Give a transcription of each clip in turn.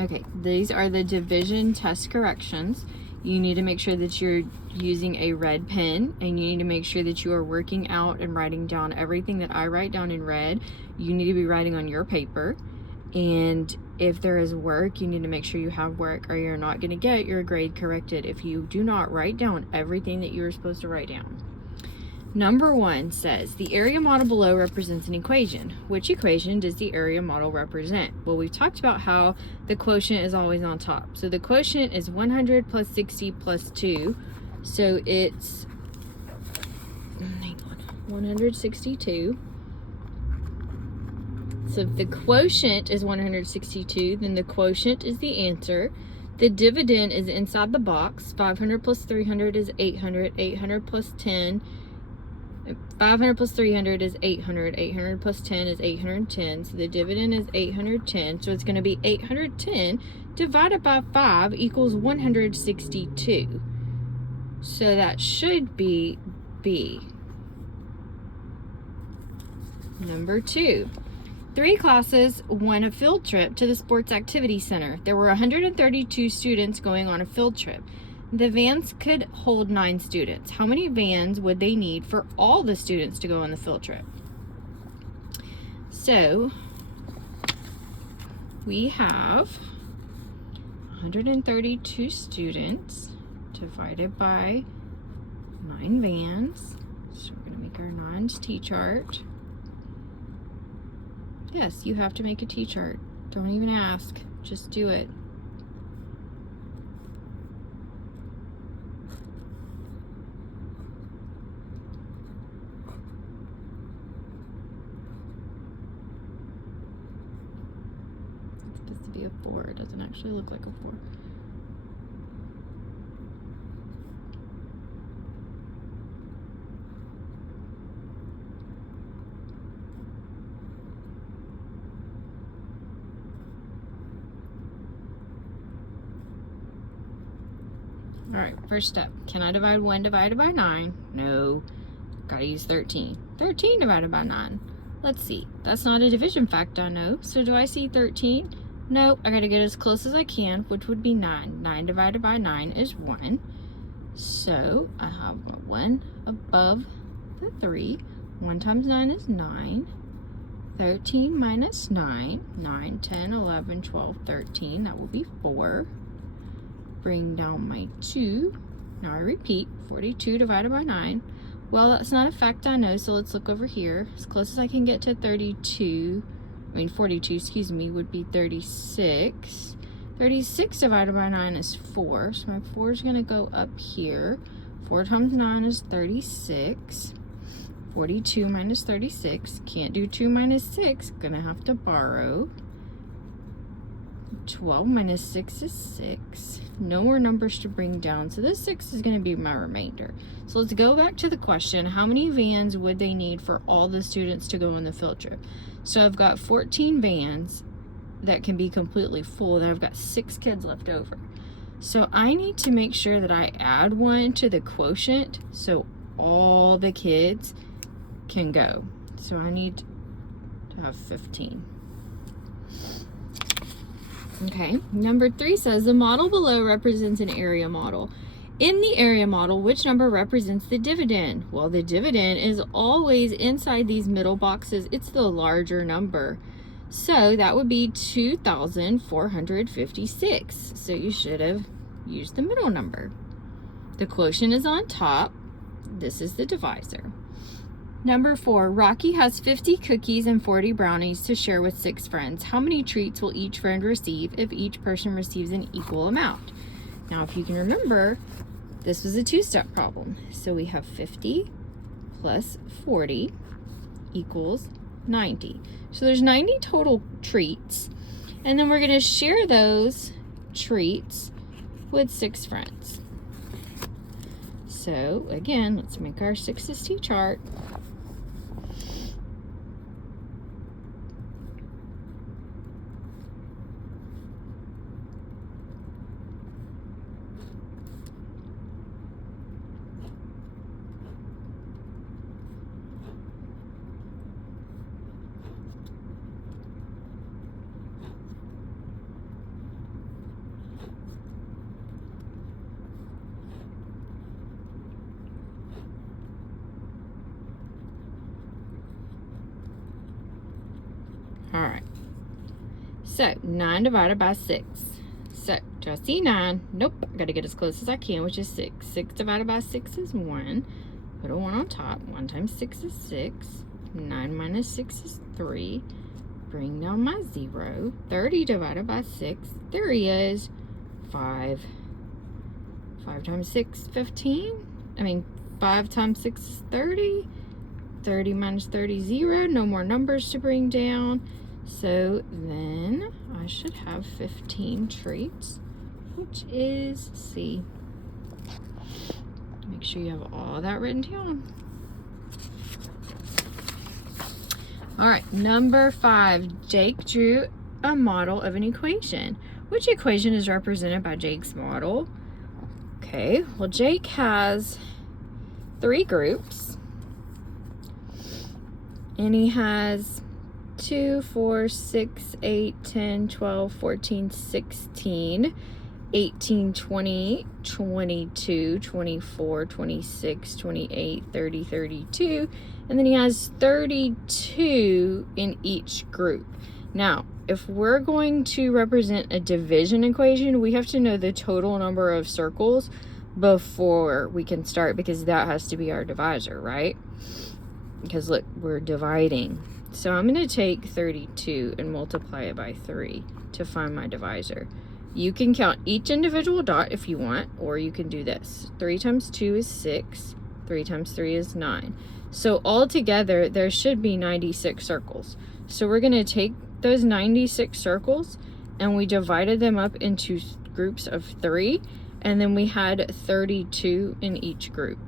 Okay, these are the division test corrections. You need to make sure that you're using a red pen, and you need to make sure that you are working out and writing down everything that I write down in red. You need to be writing on your paper. And if there is work, you need to make sure you have work, or you're not going to get your grade corrected if you do not write down everything that you are supposed to write down. Number 1 says, the area model below represents an equation. Which equation does the area model represent? Well, we've talked about how the quotient is always on top. So the quotient is 100 plus 60 plus 2. So it's 162. So if the quotient is 162, then the quotient is the answer. The dividend is inside the box. 500 plus 300 is 800. 800 plus 10. 500 plus 300 is 800. 800 plus 10 is 810. So the dividend is 810. So it's going to be 810 divided by 5 equals 162. So that should be B. Number 2. 3 classes went a field trip to the Sports Activity Center. There were 132 students going on a field trip. The vans could hold 9 students. How many vans would they need for all the students to go on the field trip? So we have 132 students divided by 9 vans. So we're going to make our 9's T-chart. Yes, you have to make a T-chart. Don't even ask. Just do it. It's supposed to be a 4. It doesn't actually look like a 4. All right, first step. Can I divide 1 divided by 9? No. Gotta use 13. 13 divided by 9. Let's see. That's not a division fact, I know. So do I see 13? Nope. I gotta get as close as I can, which would be 9. 9 divided by 9 is 1. So I have 1 above the 3. 1 times 9 is 9. 13 minus 9. 9, 10, 11, 12, 13. That will be 4. Bring down my 2. Now I repeat, 42 divided by 9. Well, that's not a fact, I know, so let's look over here. As close as I can get to 42, excuse me, would be 36. 36 divided by 9 is 4, so my 4 is going to go up here. 4 times 9 is 36. 42 minus 36. Can't do 2 minus 6. Gonna have to borrow. 12 minus 6 is 6. No more numbers to bring down, so this 6 is going to be my remainder. So let's go back to the question. How many vans would they need for all the students to go on the field trip? So I've got 14 vans that can be completely full. Then I've got 6 kids left over. So I need to make sure that I add 1 to the quotient so all the kids can go. So I need to have 15. Okay, number 3 says the model below represents an area model. In the area model, which number represents the dividend? Well, the dividend is always inside these middle boxes. It's the larger number. So that would be 2,456. So you should have used the middle number. The quotient is on top. This is the divisor. Number 4, Rocky has 50 cookies and 40 brownies to share with 6 friends. How many treats will each friend receive if each person receives an equal amount? Now, if you can remember, this was a 2-step problem. So we have 50 plus 40 equals 90. So there's 90 total treats. And then we're going to share those treats with 6 friends. So again, let's make our 6's T-chart. So 9 divided by 6. So do I see 9? Nope. I got to get as close as I can, which is 6. 6 divided by 6 is 1. Put a 1 on top. 1 times 6 is 6. 9 minus 6 is 3. Bring down my 0. 30 divided by 6. There he is. 5. 5 times 6, 15. 5 times 6 is 30. 30 minus 30, 0. No more numbers to bring down. So then I should have 15 traits, which is C. Make sure you have all that written down. All right, number 5. Jake drew a model of an equation. Which equation is represented by Jake's model? Okay, well, Jake has 3 groups. And he has 2, 4, 6, 8, 10, 12, 14, 16, 18, 20, 22, 24, 26, 28, 30, 32. And then he has 32 in each group. Now, if we're going to represent a division equation, we have to know the total number of circles before we can start, because that has to be our divisor, right? Because look, we're dividing. So I'm going to take 32 and multiply it by 3 to find my divisor. You can count each individual dot if you want, or you can do this. 3 times 2 is 6. 3 times 3 is 9. So altogether, there should be 96 circles. So we're going to take those 96 circles, and we divided them up into groups of 3, and then we had 32 in each group.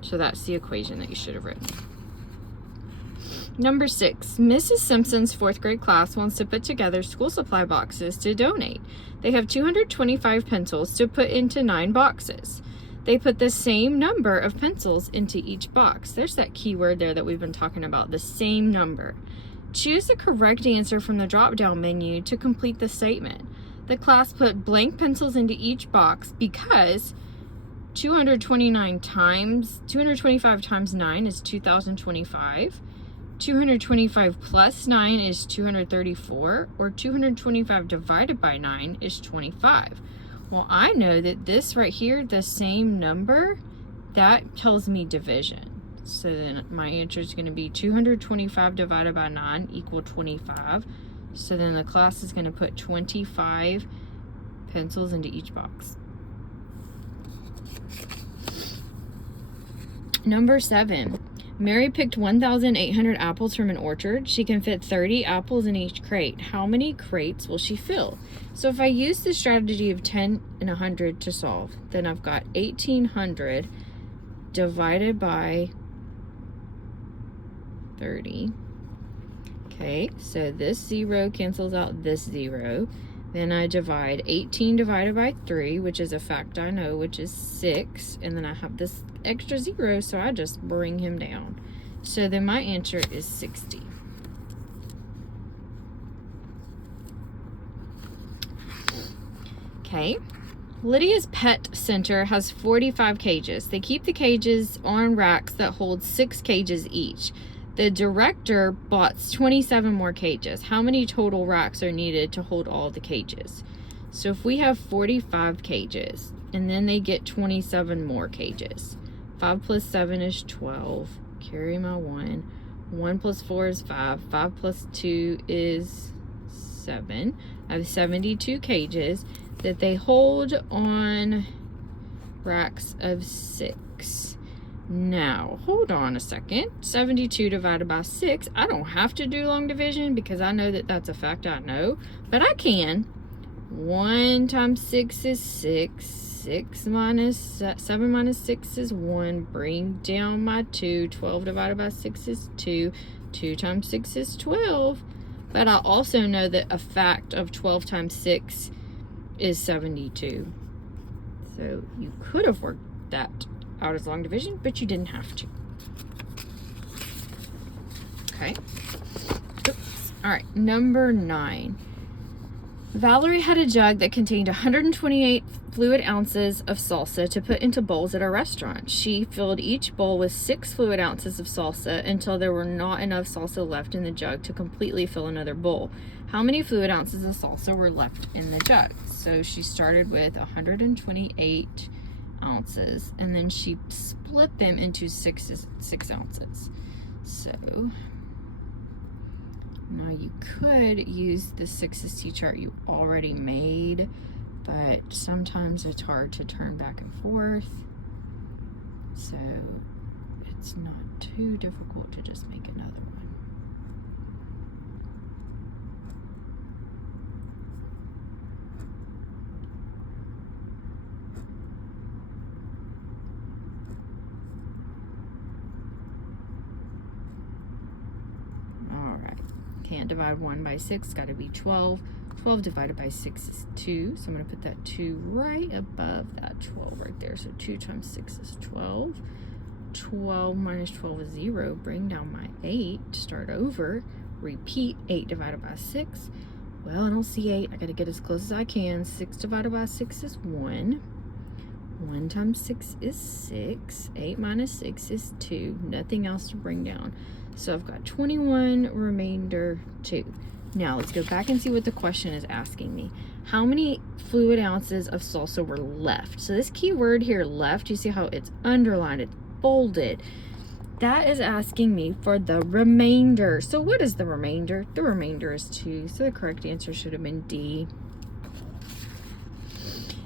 So that's the equation that you should have written. Number 6, Mrs. Simpson's 4th grade class wants to put together school supply boxes to donate. They have 225 pencils to put into 9 boxes. They put the same number of pencils into each box. There's that key word there that we've been talking about, the same number. Choose the correct answer from the drop-down menu to complete the statement. The class put blank pencils into each box because 225 times 9 is 2025. 225 plus 9 is 234, or 225 divided by 9 is 25. Well, I know that this right here, the same number, that tells me division. So then my answer is going to be 225 divided by 9 equal 25. So then the class is going to put 25 pencils into each box. Number 7. Mary picked 1,800 apples from an orchard. She can fit 30 apples in each crate. How many crates will she fill? So if I use the strategy of 10 and 100 to solve, then I've got 1,800 divided by 30. Okay, so this 0 cancels out this 0. Then I divide 18 divided by 3, which is a fact I know, which is 6. And then I have this extra 0, so I just bring him down. So then my answer is 60. Okay. Lydia's pet center has 45 cages. They keep the cages on racks that hold 6 cages each. The director bought 27 more cages. How many total racks are needed to hold all the cages? So if we have 45 cages, and then they get 27 more cages. 5 plus 7 is 12. Carry my 1. 1 plus 4 is 5. 5 plus 2 is 7. I have 72 cages that they hold on racks of 6. Now, hold on a second. 72 divided by 6. I don't have to do long division because I know that that's a fact I know. But I can. 1 times 6 is 6. 7 minus 6 is 1. Bring down my 2. 12 divided by 6 is 2. 2 times 6 is 12. But I also know that a fact of 12 times 6 is 72. So you could have worked that out as long division, but you didn't have to. Okay. Oops. All right, number 9. Valerie had a jug that contained 128 fluid ounces of salsa to put into bowls at a restaurant. She filled each bowl with 6 fluid ounces of salsa until there were not enough salsa left in the jug to completely fill another bowl. How many fluid ounces of salsa were left in the jug? So she started with 128 ounces, and then she split them into 6 ounces. So now you could use the 6s chart you already made, but sometimes it's hard to turn back and forth, so it's not too difficult to just make another one. Can't divide 1 by 6, got to be 12. 12 divided by 6 is 2, so I'm going to put that 2 right above that 12 right there. So 2 times 6 is 12. 12 minus 12 is 0. Bring down my 8. Start over. Repeat. 8 divided by 6. Well, I don't see 8. I got to get as close as I can. 6 divided by 6 is 1. 1 times 6 is 6. 8 minus 6 is 2. Nothing else to bring down. So I've got 21, remainder 2. Now let's go back and see what the question is asking me. How many fluid ounces of salsa were left? So this key word here, left, you see how it's underlined, it's bolded. That is asking me for the remainder. So what is the remainder? The remainder is 2. So the correct answer should have been D.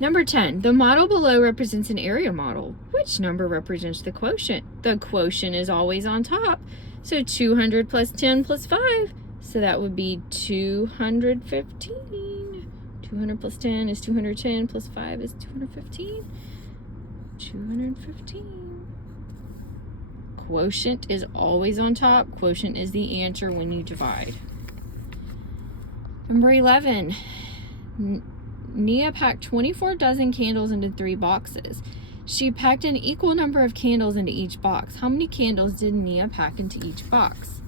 Number 10, the model below represents an area model. Which number represents the quotient? The quotient is always on top. So 200 plus 10 plus 5. So that would be 215. 200 plus 10 is 210 plus 5 is 215. 215. Quotient is always on top. Quotient is the answer when you divide. Number 11. Nia packed 24 dozen candles into 3 boxes. She packed an equal number of candles into each box. How many candles did Nia pack into each box?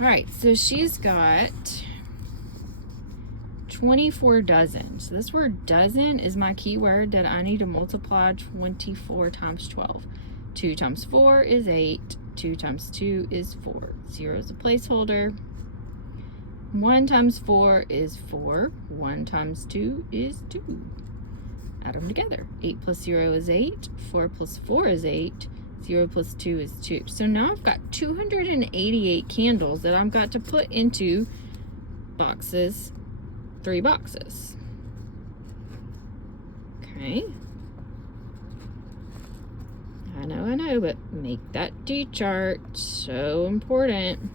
All right, so she's got 24 dozen. So this word dozen is my keyword that I need to multiply 24 times 12. 2 times 4 is 8. 2 times 2 is 4. 0 is a placeholder. 1 times 4 is 4. 1 times 2 is 2. Add them together. 8 plus 0 is 8. 4 plus 4 is 8. 0 plus 2 is 2. So now I've got 288 candles that I've got to put into boxes, 3 boxes. Okay. I know, but make that D chart. So important.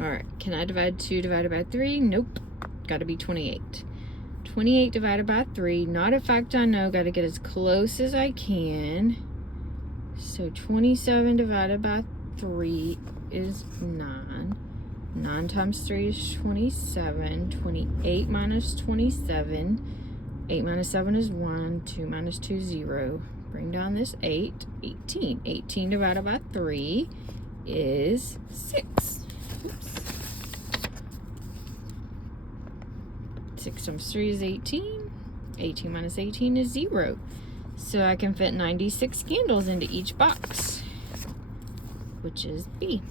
All right, can I divide 2 divided by 3? Nope, got to be 28. 28 divided by 3, not a fact I know, got to get as close as I can. So 27 divided by 3 is 9. 9 times 3 is 27. 28 minus 27. 8 minus 7 is 1. 2 minus 2 is 0. Bring down this 8. 18. 18 divided by 3 is 6. Oops. 6 times 3 is 18. 18 minus 18 is 0. So I can fit 96 candles into each box, which is B.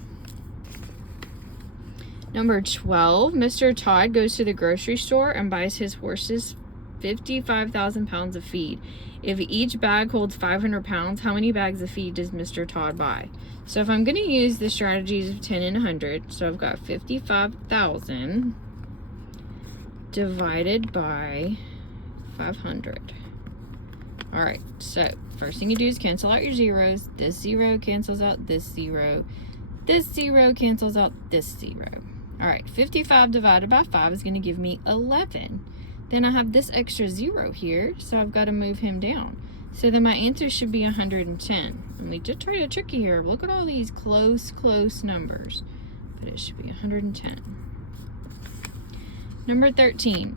Number 12, Mr. Todd goes to the grocery store and buys his horses 55,000 pounds of feed. If each bag holds 500 pounds, how many bags of feed does Mr. Todd buy? So if I'm going to use the strategies of 10 and 100, so I've got 55,000 divided by 500. All right, so first thing you do is cancel out your zeros. This 0 cancels out this 0. This 0 cancels out this 0. All right, 55 divided by 5 is going to give me 11. Then I have this extra 0 here, so I've got to move him down. So then my answer should be 110. And we did try to trick you here. Look at all these close numbers. But it should be 110. Number 13.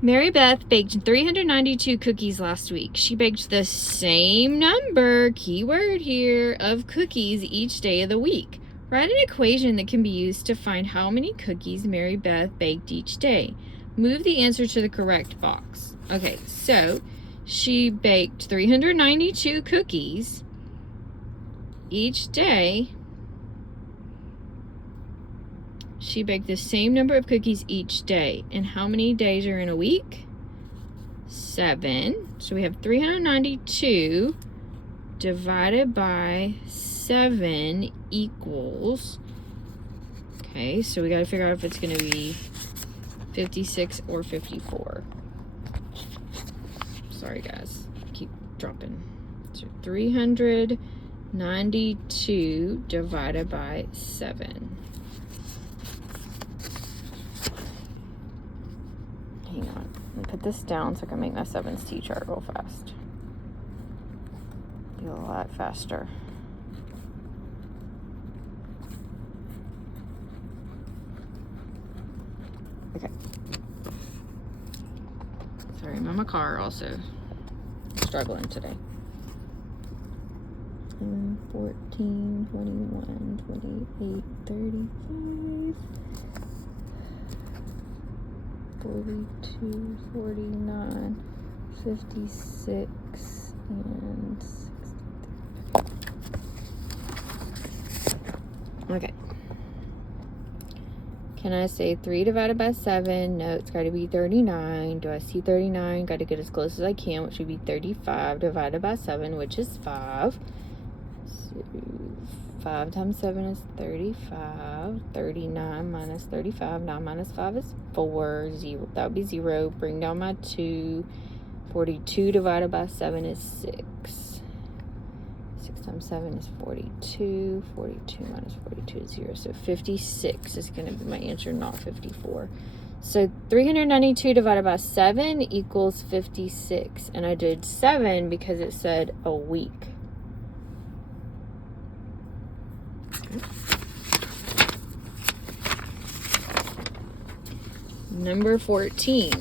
Mary Beth baked 392 cookies last week. She baked the same number, keyword here, of cookies each day of the week. Write an equation that can be used to find how many cookies Mary Beth baked each day. Move the answer to the correct box. Okay, so she baked 392 cookies each day. She baked the same number of cookies each day. And how many days are in a week? 7. So we have 392 divided by 7 equals, okay, so we got to figure out if it's going to be 56 or 54. Sorry guys, keep dropping. So 392 divided by 7. Hang on, let me put this down so I can make my 7's T-chart real fast. Be a lot faster. Okay. Sorry, I'm in my car also. Struggling today. 10, 14, 21, 28, 35, 42, 49, 56, and 63. Okay. Can I say 3 divided by 7? No, it's got to be 39. Do I see 39? Got to get as close as I can, which would be 35 divided by 7, which is 5. So 5 times 7 is 35. 39 minus 35. 9 minus 5 is 4. 0. That would be 0. Bring down my 2. 42 divided by 7 is 6. 6 times 7 is 42. 42 minus 42 is 0. So 56 is going to be my answer, not 54. So 392 divided by 7 equals 56. And I did 7 because it said a week. Number 14.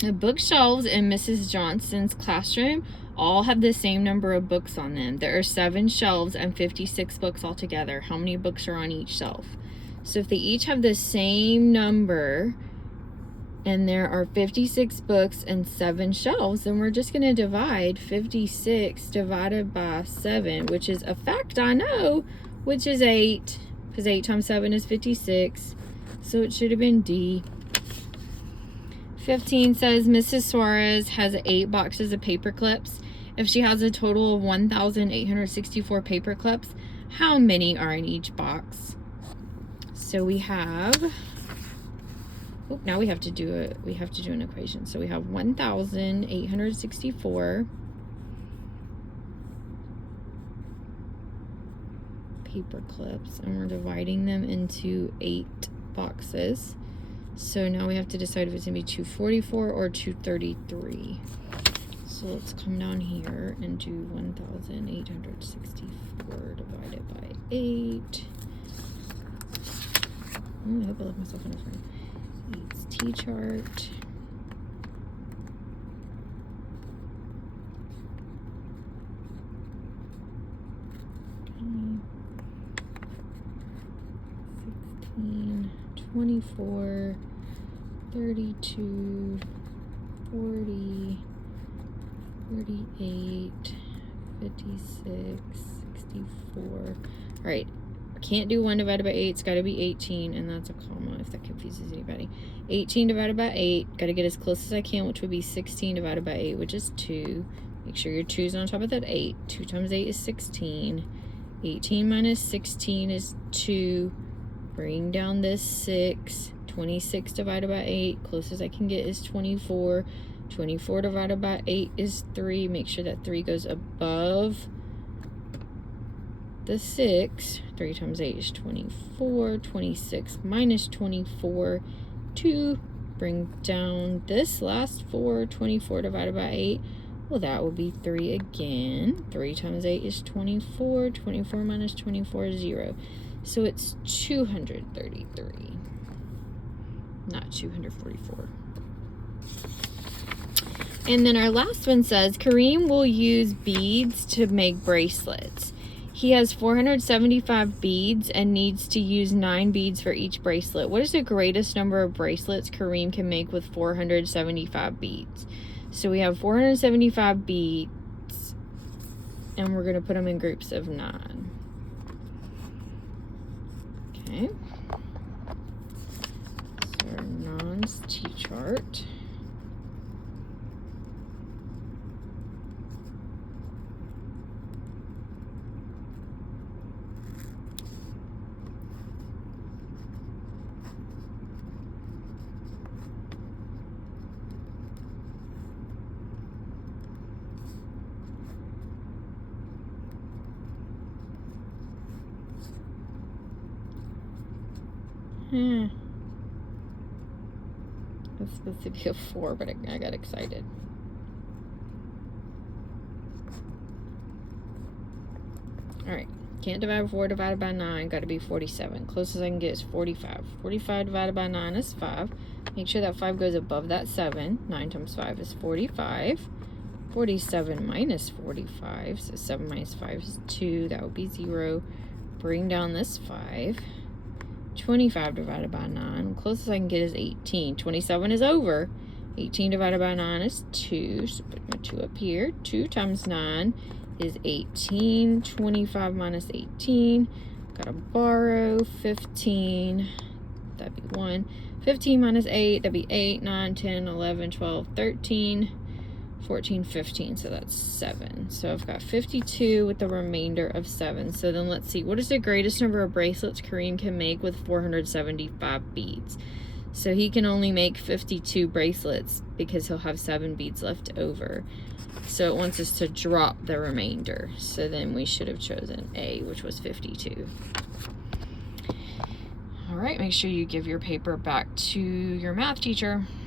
The bookshelves in Mrs. Johnson's classroom all have the same number of books on them. There are 7 shelves and 56 books altogether. How many books are on each shelf? So if they each have the same number and there are 56 books and 7 shelves, then we're just going to divide 56 divided by 7, which is a fact I know, which is 8, because 8 times 7 is 56. So it should have been D. 15 says Mrs. Suarez has 8 boxes of paper clips. If she has a total of 1,864 paper clips, how many are in each box? So we have, now we have to do an equation. So we have 1,864 paper clips, and we're dividing them into 8 boxes. So now we have to decide if it's going to be 244 or 233. So let's come down here and do 1,864 divided by 8. I hope I left myself enough room. 8's T-chart. Okay. 16, 24, 32, 40, 48, 56, 64. All right, I can't do 1 divided by 8. It's got to be 18, and that's a comma if that confuses anybody. 18 divided by 8, got to get as close as I can, which would be 16 divided by 8, which is 2. Make sure your 2's on top of that 8. 2 times 8 is 16. 18 minus 16 is 2. Bring down this 6. 26 divided by 8, closest I can get is 24. 24 divided by 8 is 3. Make sure that 3 goes above the 6. 3 times 8 is 24. 26 minus 24. 2 Bring down this last 4, 24 divided by 8. Well, that will be 3 again. 3 times 8 is 24. 24 minus 24 is 0. So it's 233, not 244. And then our last one says, Kareem will use beads to make bracelets. He has 475 beads and needs to use 9 beads for each bracelet. What is the greatest number of bracelets Kareem can make with 475 beads? So we have 475 beads, and we're going to put them in groups of 9. Okay. So our non's T-chart. It's supposed to be a 4, but I got excited. Alright, can't divide 4 divided by 9, got to be 47. Closest I can get is 45. 45 divided by 9 is 5. Make sure that 5 goes above that 7. 9 times 5 is 45. 47 minus 45, so 7 minus 5 is 2. That would be 0. Bring down this 5. 25 divided by 9. Closest I can get is 18. 27 is over. 18 divided by 9 is 2. So put my 2 up here. 2 times 9 is 18. 25 minus 18. Gotta borrow 15. That'd be 1. 15 minus 8. That'd be 8, 9, 10, 11, 12, 13, 14, 15. So that's 7. So I've got 52 with the remainder of 7. So then let's see. What is the greatest number of bracelets Kareem can make with 475 beads? So he can only make 52 bracelets because he'll have 7 beads left over. So it wants us to drop the remainder. So then we should have chosen A, which was 52. All right, make sure you give your paper back to your math teacher.